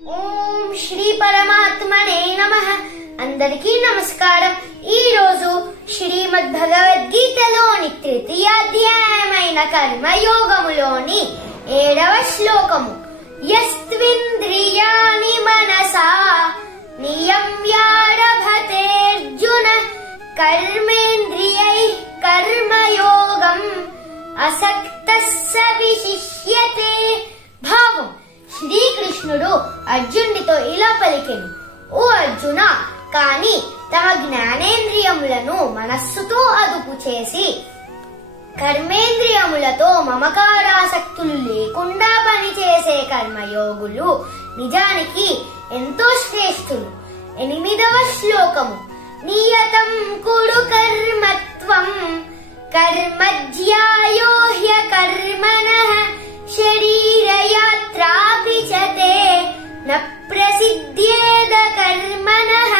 ఓం శ్రీ పరమాత్మనే నమః. అందరికీ నమస్కారం. ఈ రోజు శ్రీమద్ భగవద్గీతలోని తృతీయాధ్యాయమైన కర్మయోగములోని 7వ శ్లోకము. యస్త్వింద్రియాణి మనసా నియమ్యారభతేర్జున కర్మేంద్రియైః కర్మయోగం అసక్తః స విశిష్యతే. భావం: శ్రీకృష్ణుడు అర్జునుడితో ఇలా పలికెను, ఓ అర్జున, కాని తమ జ్ఞానేంద్రియములను మనస్సుతో అదుపు చేసి కర్మేంద్రియములతో మమకారాసక్తులు లేకుండా పనిచేసే కర్మయోగులు నిజానికి ఎంతో శ్రేష్ఠులు. 8వ శ్లోకము. నియతం కురు కర్మత్వం కర్మజ్యాయో హ్యకర్మణః శరీరయాత్రాపి చ తే న ప్రసిద్ధ్యేద కర్మణః.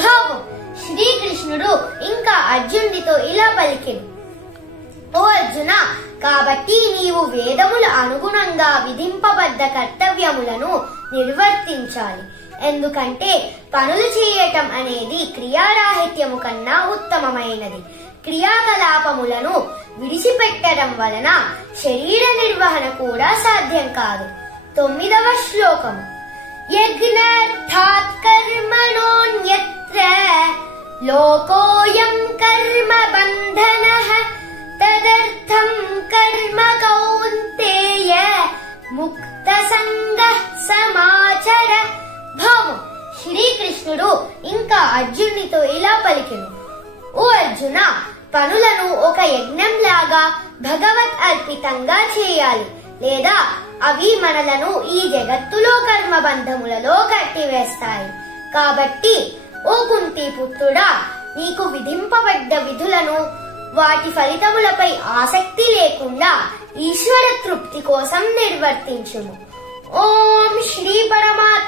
భావం: శ్రీకృష్ణుడు ఇంకా అర్జునుడితో ఇలా పలికెను, ఓ అర్జున, కాబట్టి నీవు వేదముల అనుగుణంగా విధింపబడ్డ కర్తవ్యములను నిర్వర్తించాలి. ఎందుకంటే పనులు చేయటం అనేది క్రియారాహిత్యము కన్నా ఉత్తమమైనది. క్రియాకలాపములను విడిచిపెట్టడం వలన శరీర నిర్వహణ కూడా సాధ్యం కాదు. 9వ శ్లోకము. యజ్ఞార్థాత్ కర్మణోన్యత్ర లోకోయం కర్మ బంధనః తదర్థం కర్మ కౌంతేయ ముక్త సంగః సమాచర. భావం: శ్రీకృష్ణుడు ఇంకా అర్జునుడితో ఇలా పలికెను, ఓ అర్జున, పనులను ఒక యజ్ఞంలాగా భగవత్ అర్పితంగా చేయాలి, లేదా అవి మనలను ఈ జగత్తులో కర్మబంధములలో కట్టివేస్తాయి. కాబట్టి ఓ కుంతి పుత్రుడా, నీకు విధింపబడ్డ విధులను వాటి ఫలితములపై ఆసక్తి లేకుండా ఈశ్వర తృప్తి కోసం నిర్వర్తించుము. ఓం శ్రీ పరమాత్మ